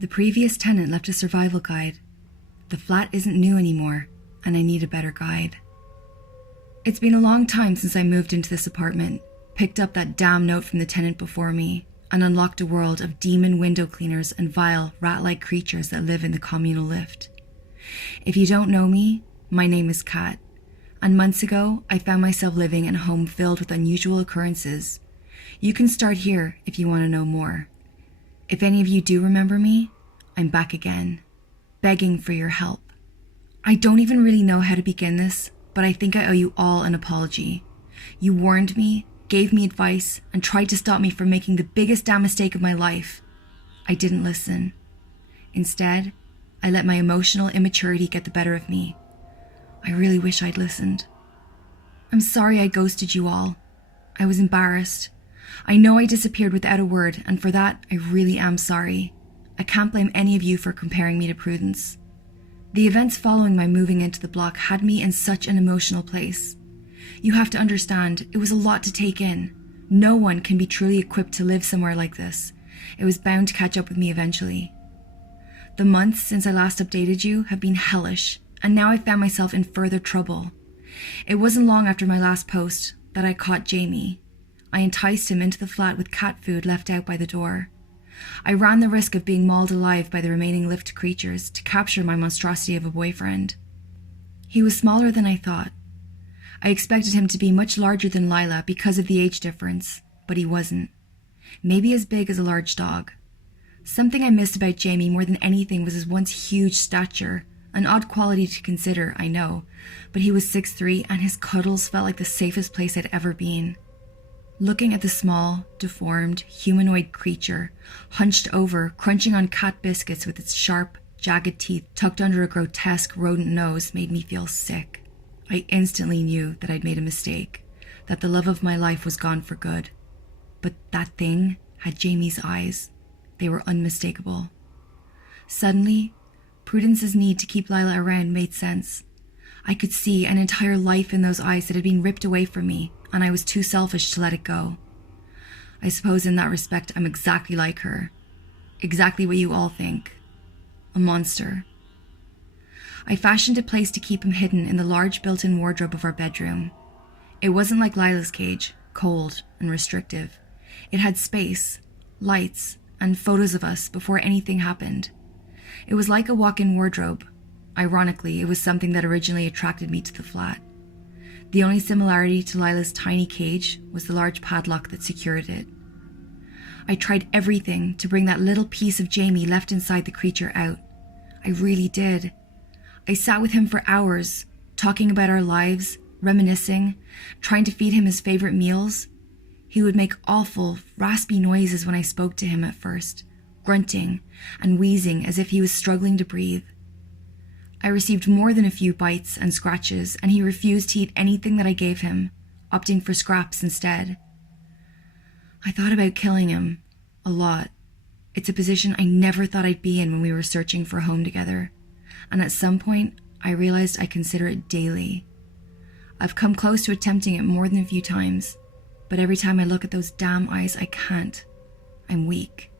The previous tenant left a survival guide. The flat isn't new anymore, and I need a better guide. It's been a long time since I moved into this apartment, picked up that damn note from the tenant before me, and unlocked a world of demon window cleaners and vile, rat-like creatures that live in the communal lift. If you don't know me, my name is Kat, and months ago, I found myself living in a home filled with unusual occurrences. You can start here if you want to know more. If any of you do remember me, I'm back again, begging for your help. I don't even really know how to begin this, but I think I owe you all an apology. You warned me, gave me advice, and tried to stop me from making the biggest damn mistake of my life. I didn't listen. Instead, I let my emotional immaturity get the better of me. I really wish I'd listened. I'm sorry I ghosted you all. I was embarrassed. I know I disappeared without a word, and for that, I really am sorry. I can't blame any of you for comparing me to Prudence. The events following my moving into the block had me in such an emotional place. You have to understand, it was a lot to take in. No one can be truly equipped to live somewhere like this. It was bound to catch up with me eventually. The months since I last updated you have been hellish, and now I found myself in further trouble. It wasn't long after my last post that I caught Jamie. I enticed him into the flat with cat food left out by the door. I ran the risk of being mauled alive by the remaining lift creatures to capture my monstrosity of a boyfriend. He was smaller than I thought. I expected him to be much larger than Lila because of the age difference, but he wasn't. Maybe as big as a large dog. Something I missed about Jamie more than anything was his once huge stature, an odd quality to consider, I know, but he was 6'3" and his cuddles felt like the safest place I'd ever been. Looking at the small, deformed, humanoid creature, hunched over, crunching on cat biscuits with its sharp, jagged teeth tucked under a grotesque rodent nose made me feel sick. I instantly knew that I'd made a mistake, that the love of my life was gone for good. But that thing had Jamie's eyes. They were unmistakable. Suddenly, Prudence's need to keep Lila around made sense. I could see an entire life in those eyes that had been ripped away from me, and I was too selfish to let it go. I suppose in that respect I'm exactly like her. Exactly what you all think. A monster. I fashioned a place to keep him hidden in the large built-in wardrobe of our bedroom. It wasn't like Lila's cage, cold and restrictive. It had space, lights, and photos of us before anything happened. It was like a walk-in wardrobe. Ironically, it was something that originally attracted me to the flat. The only similarity to Lila's tiny cage was the large padlock that secured it. I tried everything to bring that little piece of Jamie left inside the creature out. I really did. I sat with him for hours, talking about our lives, reminiscing, trying to feed him his favorite meals. He would make awful, raspy noises when I spoke to him at first, grunting and wheezing as if he was struggling to breathe. I received more than a few bites and scratches, and he refused to eat anything that I gave him, opting for scraps instead. I thought about killing him, a lot. It's a position I never thought I'd be in when we were searching for a home together, and at some point, I realized I consider it daily. I've come close to attempting it more than a few times, but every time I look at those damn eyes, I can't. I'm weak.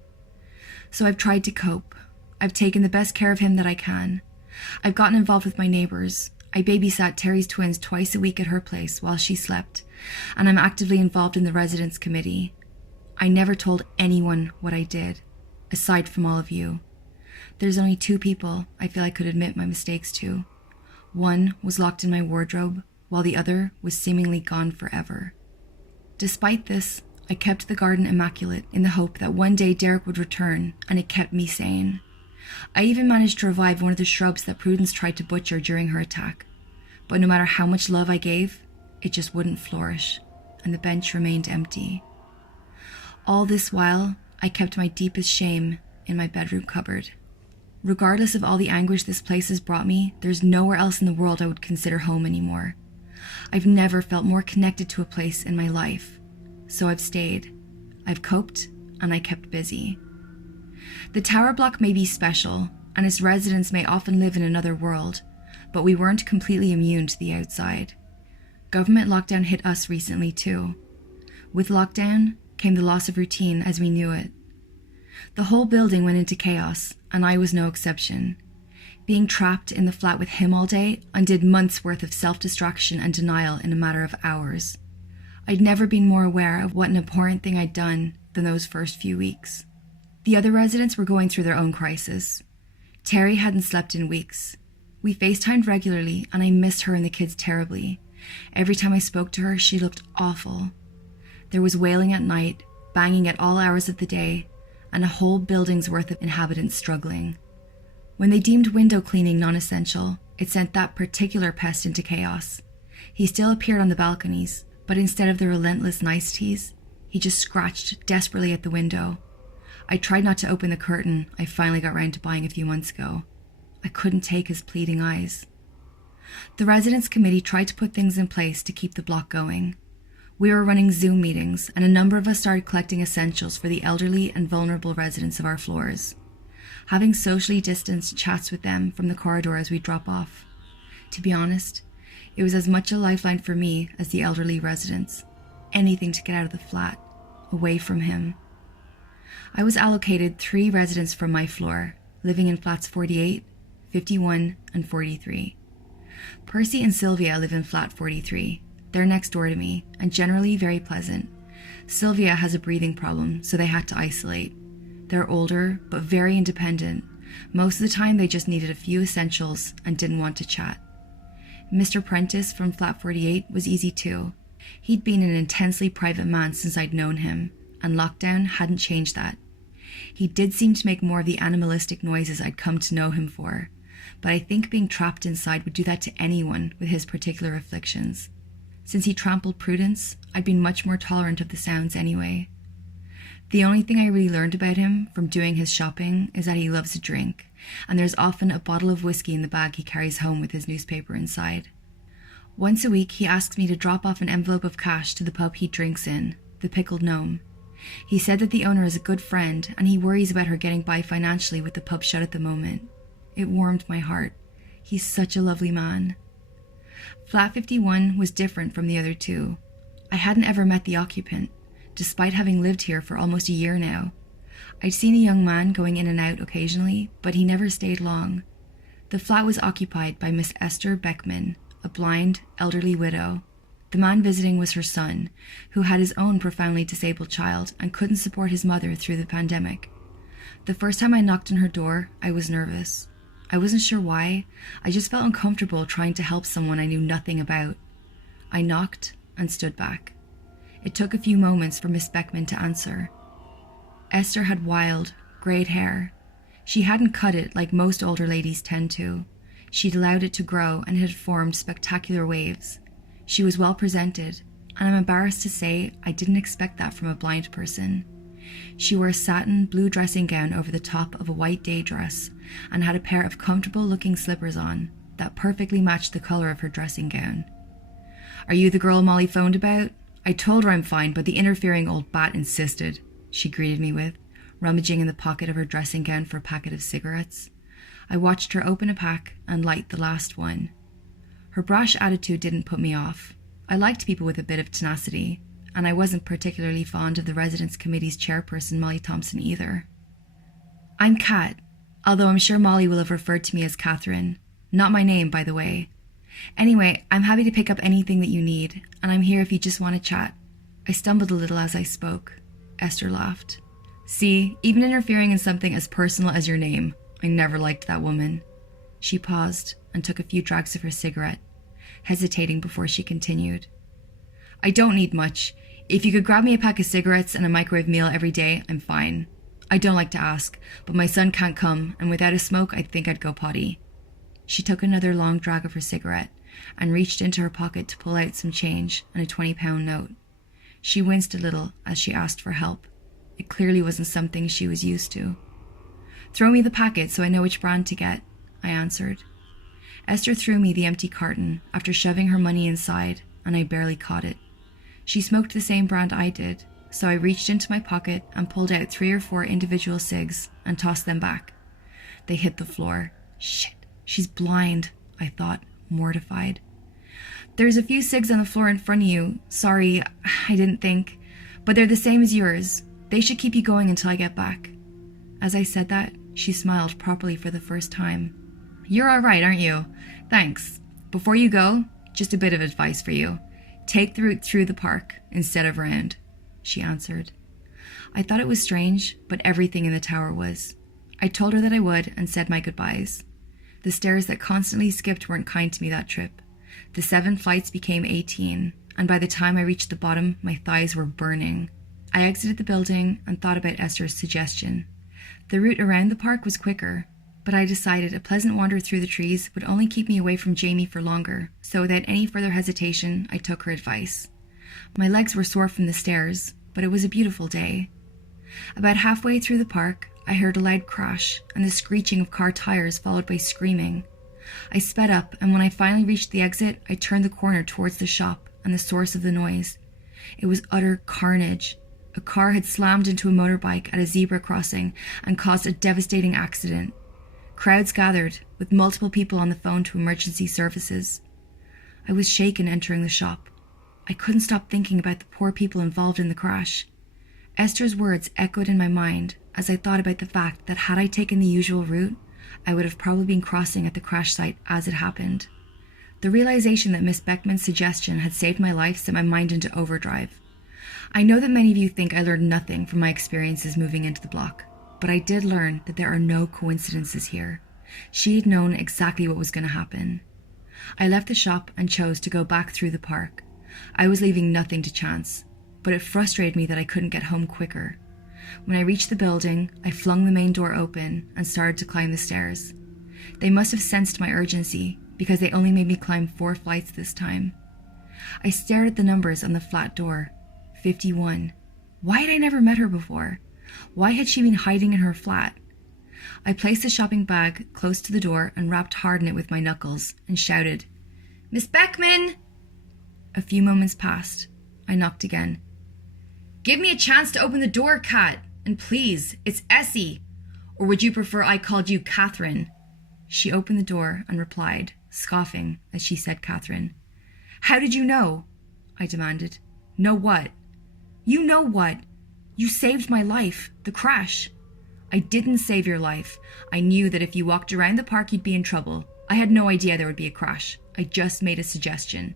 So I've tried to cope. I've taken the best care of him that I can. I've gotten involved with my neighbors. I babysat Terry's twins twice a week at her place while she slept, and I'm actively involved in the residence committee. I never told anyone what I did, aside from all of you. There's only 2 people I feel I could admit my mistakes to. One was locked in my wardrobe, while the other was seemingly gone forever. Despite this, I kept the garden immaculate in the hope that one day Derek would return, and it kept me sane. I even managed to revive one of the shrubs that Prudence tried to butcher during her attack. But no matter how much love I gave, it just wouldn't flourish, and the bench remained empty. All this while, I kept my deepest shame in my bedroom cupboard. Regardless of all the anguish this place has brought me, there's nowhere else in the world I would consider home anymore. I've never felt more connected to a place in my life. So I've stayed. I've coped, and I kept busy. The tower block may be special, and its residents may often live in another world, but we weren't completely immune to the outside. Government lockdown hit us recently too. With lockdown came the loss of routine as we knew it. The whole building went into chaos, and I was no exception. Being trapped in the flat with him all day undid months' worth of self-destruction and denial in a matter of hours. I'd never been more aware of what an abhorrent thing I'd done than those first few weeks. The other residents were going through their own crisis. Terry hadn't slept in weeks. We FaceTimed regularly, and I missed her and the kids terribly. Every time I spoke to her, she looked awful. There was wailing at night, banging at all hours of the day, and a whole building's worth of inhabitants struggling. When they deemed window cleaning non-essential, it sent that particular pest into chaos. He still appeared on the balconies, but instead of the relentless niceties, he just scratched desperately at the window. I tried not to open the curtain I finally got round to buying a few months ago. I couldn't take his pleading eyes. The residents' committee tried to put things in place to keep the block going. We were running Zoom meetings, and a number of us started collecting essentials for the elderly and vulnerable residents of our floors. Having socially distanced chats with them from the corridor as we drop off. To be honest, it was as much a lifeline for me as the elderly residents. Anything to get out of the flat, away from him. I was allocated 3 residents from my floor, living in flats 48, 51, and 43. Percy and Sylvia live in flat 43. They're next door to me, and generally very pleasant. Sylvia has a breathing problem, so they had to isolate. They're older, but very independent. Most of the time they just needed a few essentials and didn't want to chat. Mr. Prentice from flat 48 was easy too. He'd been an intensely private man since I'd known him, and lockdown hadn't changed that. He did seem to make more of the animalistic noises I'd come to know him for, but I think being trapped inside would do that to anyone with his particular afflictions. Since he trampled Prudence, I'd been much more tolerant of the sounds anyway. The only thing I really learned about him from doing his shopping is that he loves a drink, and there's often a bottle of whiskey in the bag he carries home with his newspaper inside. Once a week, he asks me to drop off an envelope of cash to the pub he drinks in, the Pickled Gnome. He said that the owner is a good friend, and he worries about her getting by financially with the pub shut at the moment. It warmed my heart. He's such a lovely man. Flat 51 was different from the other 2. I hadn't ever met the occupant, despite having lived here for almost a year now. I'd seen a young man going in and out occasionally, but he never stayed long. The flat was occupied by Miss Esther Beckman, a blind, elderly widow. The man visiting was her son, who had his own profoundly disabled child and couldn't support his mother through the pandemic. The first time I knocked on her door, I was nervous. I wasn't sure why. I just felt uncomfortable trying to help someone I knew nothing about. I knocked and stood back. It took a few moments for Miss Beckman to answer. Esther had wild, greyed hair. She hadn't cut it like most older ladies tend to. She'd allowed it to grow and it had formed spectacular waves. She was well presented, and I'm embarrassed to say I didn't expect that from a blind person. She wore a satin blue dressing gown over the top of a white day dress and had a pair of comfortable-looking slippers on that perfectly matched the colour of her dressing gown. "Are you the girl Molly phoned about? I told her I'm fine, but the interfering old bat insisted," she greeted me with, rummaging in the pocket of her dressing gown for a packet of cigarettes. I watched her open a pack and light the last one. Her brash attitude didn't put me off. I liked people with a bit of tenacity, and I wasn't particularly fond of the Residence Committee's chairperson, Molly Thompson, either. "I'm Kat, although I'm sure Molly will have referred to me as Catherine. Not my name, by the way. Anyway, I'm happy to pick up anything that you need, and I'm here if you just want to chat." I stumbled a little as I spoke. Esther laughed. "See, even interfering in something as personal as your name. I never liked that woman." She paused and took a few drags of her cigarette, hesitating before she continued. "I don't need much. If you could grab me a pack of cigarettes and a microwave meal every day, I'm fine. I don't like to ask, but my son can't come, and without a smoke, I think I'd go potty." She took another long drag of her cigarette and reached into her pocket to pull out some change and a £20 note. She winced a little as she asked for help. It clearly wasn't something she was used to. "Throw me the packet so I know which brand to get," I answered. Esther threw me the empty carton after shoving her money inside, and I barely caught it. She smoked the same brand I did, so I reached into my pocket and pulled out 3 or 4 individual cigs and tossed them back. They hit the floor. Shit, she's blind, I thought, mortified. "There's a few cigs on the floor in front of you. Sorry, I didn't think. But they're the same as yours. They should keep you going until I get back." As I said that, she smiled properly for the first time. You're all right, aren't you? Thanks. Before you go, just a bit of advice for you. Take the route through the park instead of around, she answered. I thought it was strange, but everything in the tower was. I told her that I would and said my goodbyes. The stairs that constantly skipped weren't kind to me that trip. The 7 flights became 18, and by the time I reached the bottom, my thighs were burning. I exited the building and thought about Esther's suggestion. The route around the park was quicker, but I decided a pleasant wander through the trees would only keep me away from Jamie for longer, so without any further hesitation, I took her advice. My legs were sore from the stairs, but it was a beautiful day. About halfway through the park, I heard a loud crash and the screeching of car tires followed by screaming. I sped up, and when I finally reached the exit, I turned the corner towards the shop and the source of the noise. It was utter carnage. A car had slammed into a motorbike at a zebra crossing and caused a devastating accident. Crowds gathered, with multiple people on the phone to emergency services. I was shaken entering the shop. I couldn't stop thinking about the poor people involved in the crash. Esther's words echoed in my mind as I thought about the fact that had I taken the usual route, I would have probably been crossing at the crash site as it happened. The realization that Miss Beckman's suggestion had saved my life sent my mind into overdrive. I know that many of you think I learned nothing from my experiences moving into the block, but I did learn that there are no coincidences here. She had known exactly what was going to happen. I left the shop and chose to go back through the park. I was leaving nothing to chance, but it frustrated me that I couldn't get home quicker. When I reached the building, I flung the main door open and started to climb the stairs. They must have sensed my urgency, because they only made me climb 4 flights this time. I stared at the numbers on the flat door. 51. Why had I never met her before? Why had she been hiding in her flat? I placed the shopping bag close to the door and rapped hard on it with my knuckles and shouted, "Miss Beckman!" A few moments passed. I knocked again. "Give me a chance to open the door, Kat. And please, it's Essie. Or would you prefer I called you Catherine?" She opened the door and replied, scoffing as she said Catherine. "How did you know?" I demanded. "Know what?" "You know what? You saved my life. The crash." "I didn't save your life. I knew that if you walked around the park, you'd be in trouble. I had no idea there would be a crash. I just made a suggestion.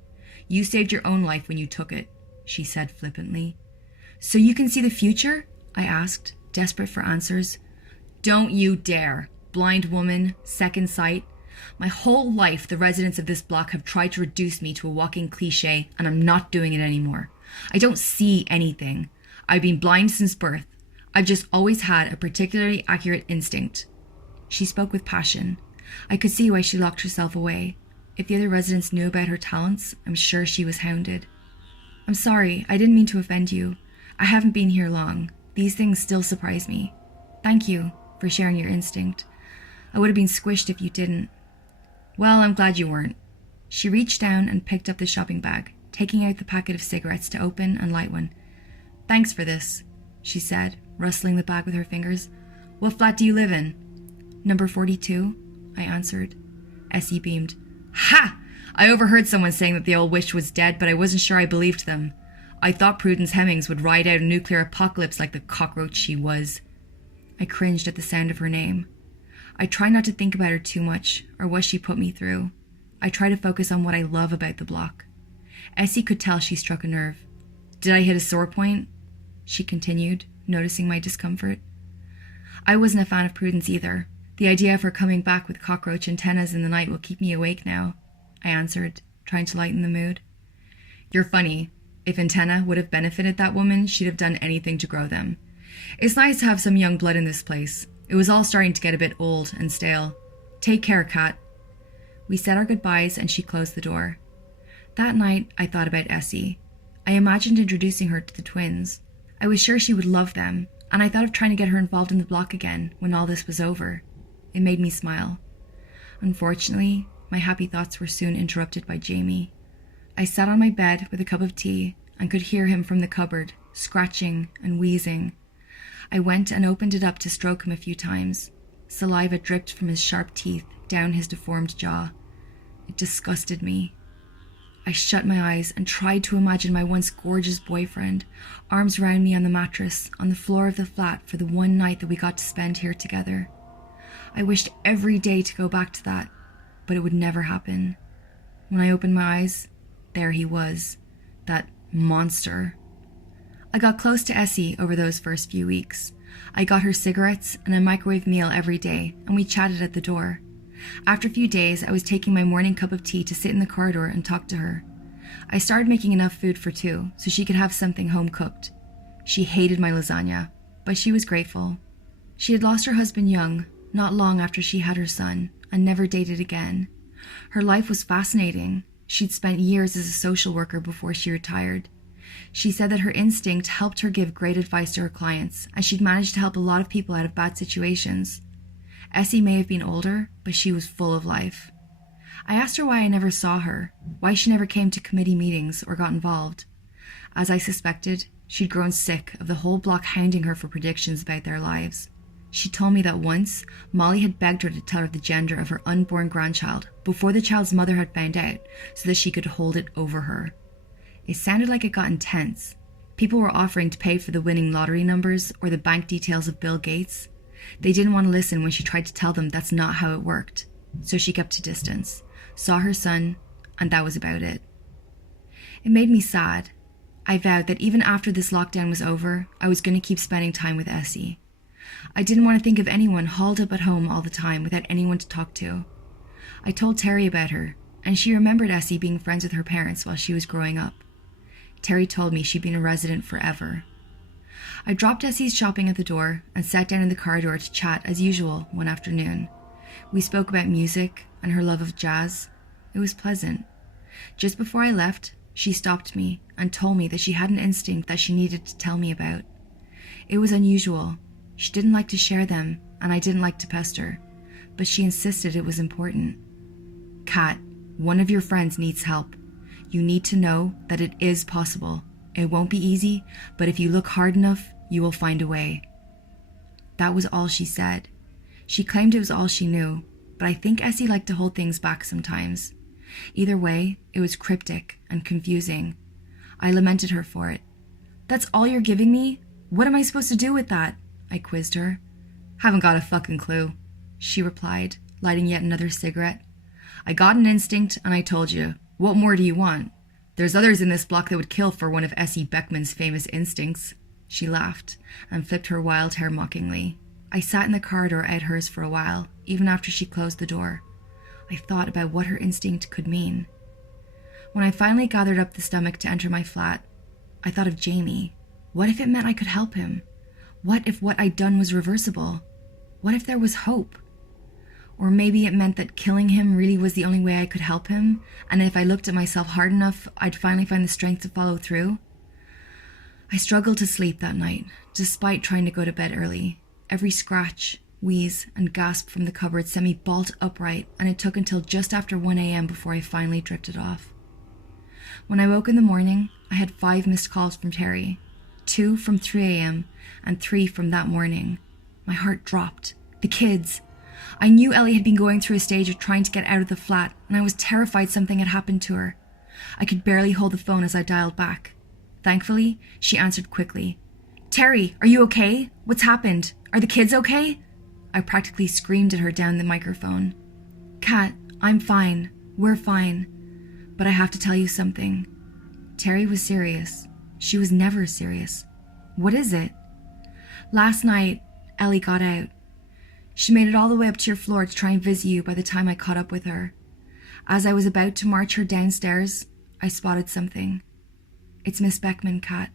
You saved your own life when you took it," she said flippantly. "So you can see the future?" I asked, desperate for answers. "Don't you dare. Blind woman, second sight. My whole life, the residents of this block have tried to reduce me to a walking cliche, and I'm not doing it anymore. I don't see anything. I've been blind since birth. I've just always had a particularly accurate instinct." She spoke with passion. I could see why she locked herself away. If the other residents knew about her talents, I'm sure she was hounded. "I'm sorry, I didn't mean to offend you. I haven't been here long. These things still surprise me. Thank you for sharing your instinct. I would have been squished if you didn't." "Well, I'm glad you weren't." She reached down and picked up the shopping bag, taking out the packet of cigarettes to open and light one. "Thanks for this," she said, rustling the bag with her fingers. "What flat do you live in?" "Number 42, I answered. Essie beamed. "Ha! I overheard someone saying that the old witch was dead, but I wasn't sure I believed them. I thought Prudence Hemmings would ride out a nuclear apocalypse like the cockroach she was." I cringed at the sound of her name. I try not to think about her too much, or what she put me through. I try to focus on what I love about the block. Essie could tell she struck a nerve. "Did I hit a sore point?" she continued, noticing my discomfort. I wasn't a fan of Prudence either. The idea of her coming back with cockroach antennas in the night will keep me awake now, I answered, trying to lighten the mood. "You're funny. If antenna would have benefited that woman, she'd have done anything to grow them. It's nice to have some young blood in this place. It was all starting to get a bit old and stale. Take care, Kat." We said our goodbyes and she closed the door. That night, I thought about Essie. I imagined introducing her to the twins. I was sure she would love them, and I thought of trying to get her involved in the block again when all this was over. It made me smile. Unfortunately, my happy thoughts were soon interrupted by Jamie. I sat on my bed with a cup of tea and could hear him from the cupboard, scratching and wheezing. I went and opened it up to stroke him a few times. Saliva dripped from his sharp teeth down his deformed jaw. It disgusted me. I shut my eyes and tried to imagine my once gorgeous boyfriend, arms around me on the mattress, on the floor of the flat for the one night that we got to spend here together. I wished every day to go back to that, but it would never happen. When I opened my eyes, there he was, that monster. I got close to Essie over those first few weeks. I got her cigarettes and a microwave meal every day, and we chatted at the door. After a few days, I was taking my morning cup of tea to sit in the corridor and talk to her. I started making enough food for two, so she could have something home-cooked. She hated my lasagna, but she was grateful. She had lost her husband young, not long after she had her son, and never dated again. Her life was fascinating. She'd spent years as a social worker before she retired. She said that her instinct helped her give great advice to her clients, and she'd managed to help a lot of people out of bad situations. Essie may have been older, but she was full of life. I asked her why I never saw her, why she never came to committee meetings or got involved. As I suspected, she'd grown sick of the whole block hounding her for predictions about their lives. She told me that once, Molly had begged her to tell her the gender of her unborn grandchild before the child's mother had found out, so that she could hold it over her. It sounded like it got intense. People were offering to pay for the winning lottery numbers or the bank details of Bill Gates. They didn't want to listen when she tried to tell them that's not how it worked. So she kept a distance, saw her son, and that was about it. It made me sad. I vowed that even after this lockdown was over, I was going to keep spending time with Essie. I didn't want to think of anyone hauled up at home all the time without anyone to talk to. I told Terry about her, and she remembered Essie being friends with her parents while she was growing up. Terry told me she'd been a resident forever. I dropped Essie's shopping at the door and sat down in the corridor to chat as usual one afternoon. We spoke about music and her love of jazz. It was pleasant. Just before I left, she stopped me and told me that she had an instinct that she needed to tell me about. It was unusual. She didn't like to share them, and I didn't like to pester, but she insisted it was important. Kat, one of your friends needs help. You need to know that it is possible. It won't be easy, but if you look hard enough, you will find a way. That was all she said. She claimed it was all she knew, but I think Essie liked to hold things back sometimes. Either way, it was cryptic and confusing. I lamented her for it. That's all you're giving me? What am I supposed to do with that? I quizzed her. Haven't got a fucking clue, she replied, lighting yet another cigarette. I got an instinct, and I told you. What more do you want? There's others in this block that would kill for one of Essie Beckman's famous instincts. She laughed and flipped her wild hair mockingly. I sat in the corridor at hers for a while, even after she closed the door. I thought about what her instinct could mean. When I finally gathered up the stomach to enter my flat, I thought of Jamie. What if it meant I could help him? What if what I'd done was reversible? What if there was hope? Or maybe it meant that killing him really was the only way I could help him, and if I looked at myself hard enough, I'd finally find the strength to follow through. I struggled to sleep that night, despite trying to go to bed early. Every scratch, wheeze, and gasp from the cupboard sent me bolt upright, and it took until just after 1 a.m. before I finally drifted off. When I woke in the morning, I had 5 missed calls from Terry, 2 from 3 a.m., and 3 from that morning. My heart dropped. The kids. I knew Ellie had been going through a stage of trying to get out of the flat, and I was terrified something had happened to her. I could barely hold the phone as I dialed back. Thankfully, she answered quickly. Terry, are you okay? What's happened? Are the kids okay? I practically screamed at her down the microphone. Kat, I'm fine. We're fine. But I have to tell you something. Terry was serious. She was never serious. What is it? Last night, Ellie got out. She made it all the way up to your floor to try and visit you by the time I caught up with her. As I was about to march her downstairs, I spotted something. It's Miss Beckman, Kat.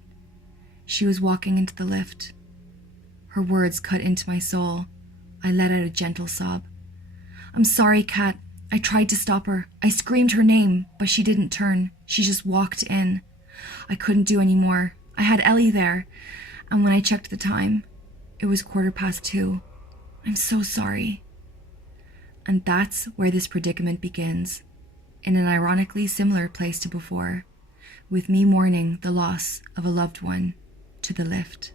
She was walking into the lift. Her words cut into my soul. I let out a gentle sob. I'm sorry, Kat. I tried to stop her. I screamed her name, but she didn't turn. She just walked in. I couldn't do any more. I had Ellie there, and when I checked the time, it was 2:15. I'm so sorry. And that's where this predicament begins, in an ironically similar place to before, with me mourning the loss of a loved one to the lift.